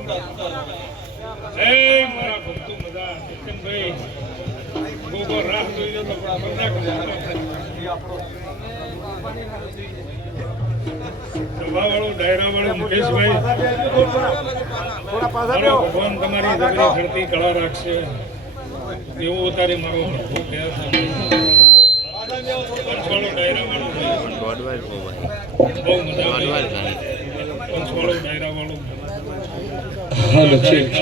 જય મારા ભક્તો બધા ચેતનભાઈ ગોગો રાહ જોઈ લો સભાવાળો ડાયરાવાળો મુકેશભાઈ ભગવાન તમારી જગરી ખડતી કળા રાખશે. એવો અત્યારે મારો પ્રભુ કહે છે. બહુ મજા ડાયરા આવે Hundred chick.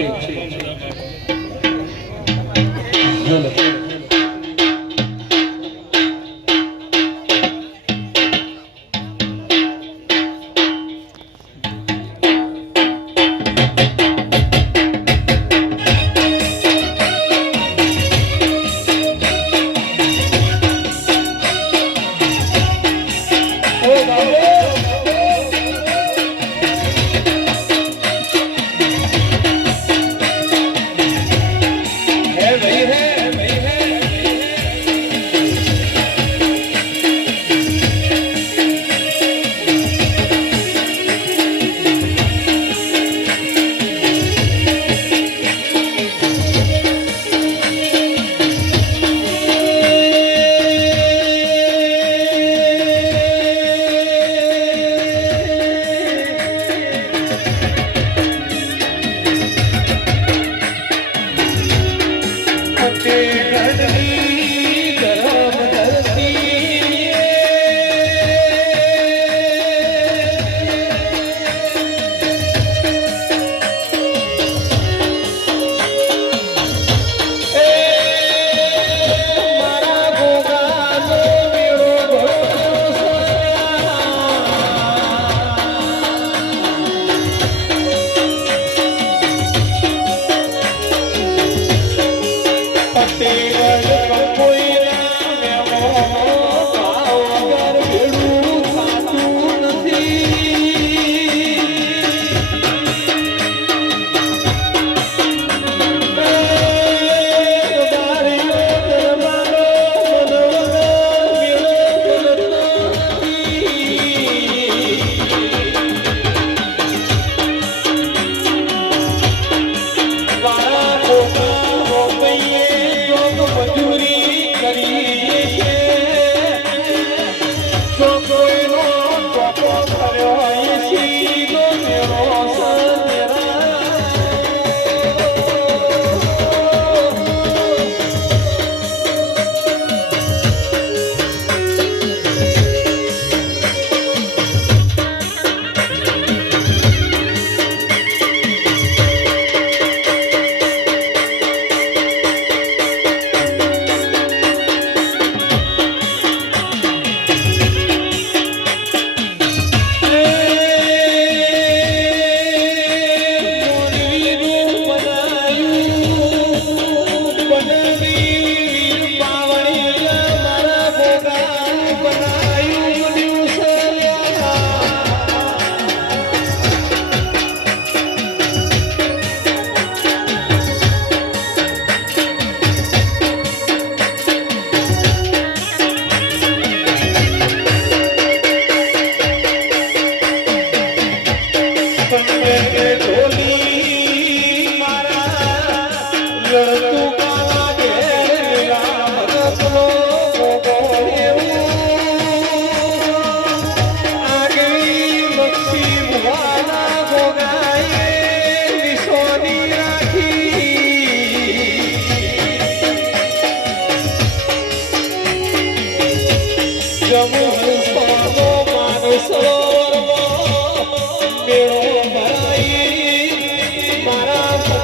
Hundred chick.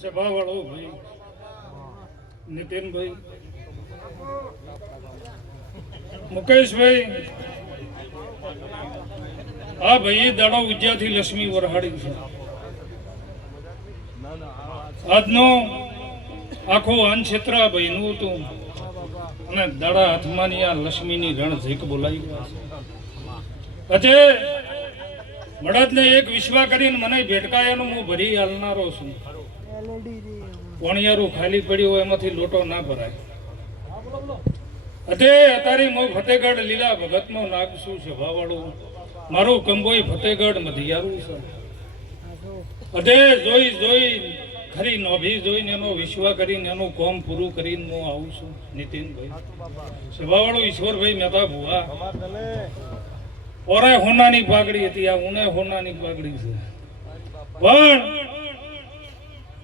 સભાવાળો ભાઈ, નીતિનભાઈ, મુકેશભાઈ, આ ભાઈ દાડો વિદ્યાથી લક્ષ્મી વરહાડી છે. આજનો આખો અનક્ષેત્ર આ ભાઈનું હતું. અને દાડા હાથમાંની આ લક્ષ્મીની રણ ઝીક બોલાઈ ગયા છે. અજય મળદને એક વિશ્વા કરીને મને ભેટકાયાનું હું ભરી હાલનારો છું. પોણિયારું ખાલી પડ્યું હોય, એમાંથી લોટો ના ભરાય. અતે અતારી મો ફતેગઢ લીલા ભગતનો નાગ શું છે ભાવાળું મારું કંબોઈ ફતેગઢ મધિયારું છે. અતે જોઈ જોઈ ખરી નોભી જોઈને એનો વિશ્વા કરીને એનું કોમ પૂરું કરીને હું આવું છું, નીતિનભાઈ. સભાવાળો ઈશ્વરભાઈ મહેતા ભુવા. ઓરે હોનાની પાઘડી હતી, આ ઉને હોનાની પાઘડી છે. પણ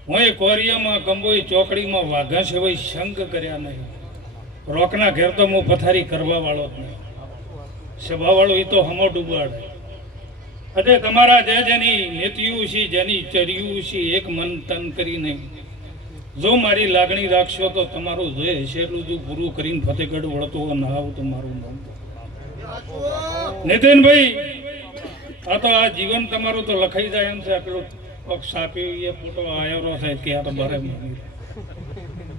હું એ કોરિયામાં કંબોઈ ચોકડીમાં વાઘા સિવાય શંક કર્યા નહીં. રોકના ઘેર તો હું પથારી કરવા વાળો જ નહીં. સભાવાળો એ તો હમો ડૂબાડે. અજે તમારા જે જેની નીતિયું છે, જેની ચર્યું છે, એક મન તન કરીને જો મારી લાગણી રાખશો તો તમારું જે હશે એટલું જો પૂરું કરીને ફતેગઢ વળતો ના તો મારું નામ. નીતિનભાઈ, આ તો આ જીવન તમારું તો લખાઈ જાય એમ છે પેલું પક્ષ આપ્યું એ ફોટો આવ્યો છે કે આ તો બરે.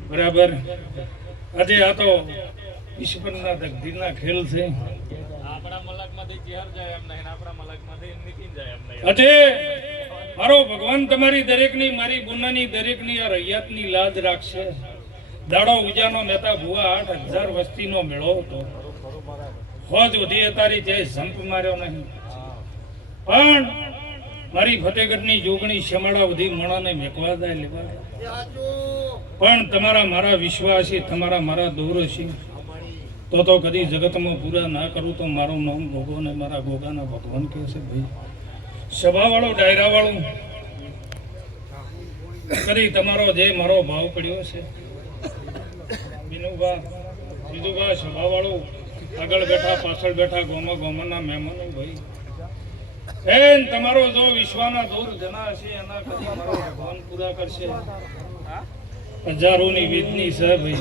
બરાબર? આજે આ તો ઈશ્વરના તકદીરના ખેલ છે. આજે મારો ભગવાન તમારી દરેકની મારી ગુનાની દરેકની આ રૈયાતની લાજ રાખશે. દાડો ઉજાનો નેતા ભુવા આઠ હજાર વસ્તીનો મેળો હતો. હોજ વધી તારી જય માર્યો નહીં. પણ મારી ફતેગઢની જોગણી શમાડા વધી મણાને મેકવા જાય લેવા પણ તમારા મારા વિશ્વાસી તમારા મારા દોર છે તો તો કદી જગતમાં પૂરા ના કરું તો મારું નામ ભોગો ને મારા ગોગાના ભગવાન કહે છે ભાઈ. સભાવાળો ડાયરાવાળો ડાયરા કદી તમારો જે મારો ભાવ પડ્યો છે. બીનુભા બીજુભા સભાવાળો આગળ બેઠા પાછળ બેઠા ગોમા ગોમાના મહેમાનો ભાઈ. એન તમારો જો વિશ્વના દૂર જના છે, એના કરતા મારો ભગવાન પૂરા કરશે. હજારોની વીજની છે ભાઈ.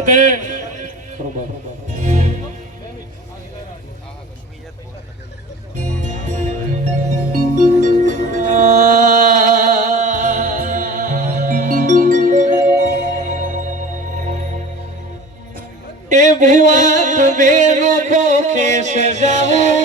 અતે એ ભુવા બેનો પોખે સજાવું.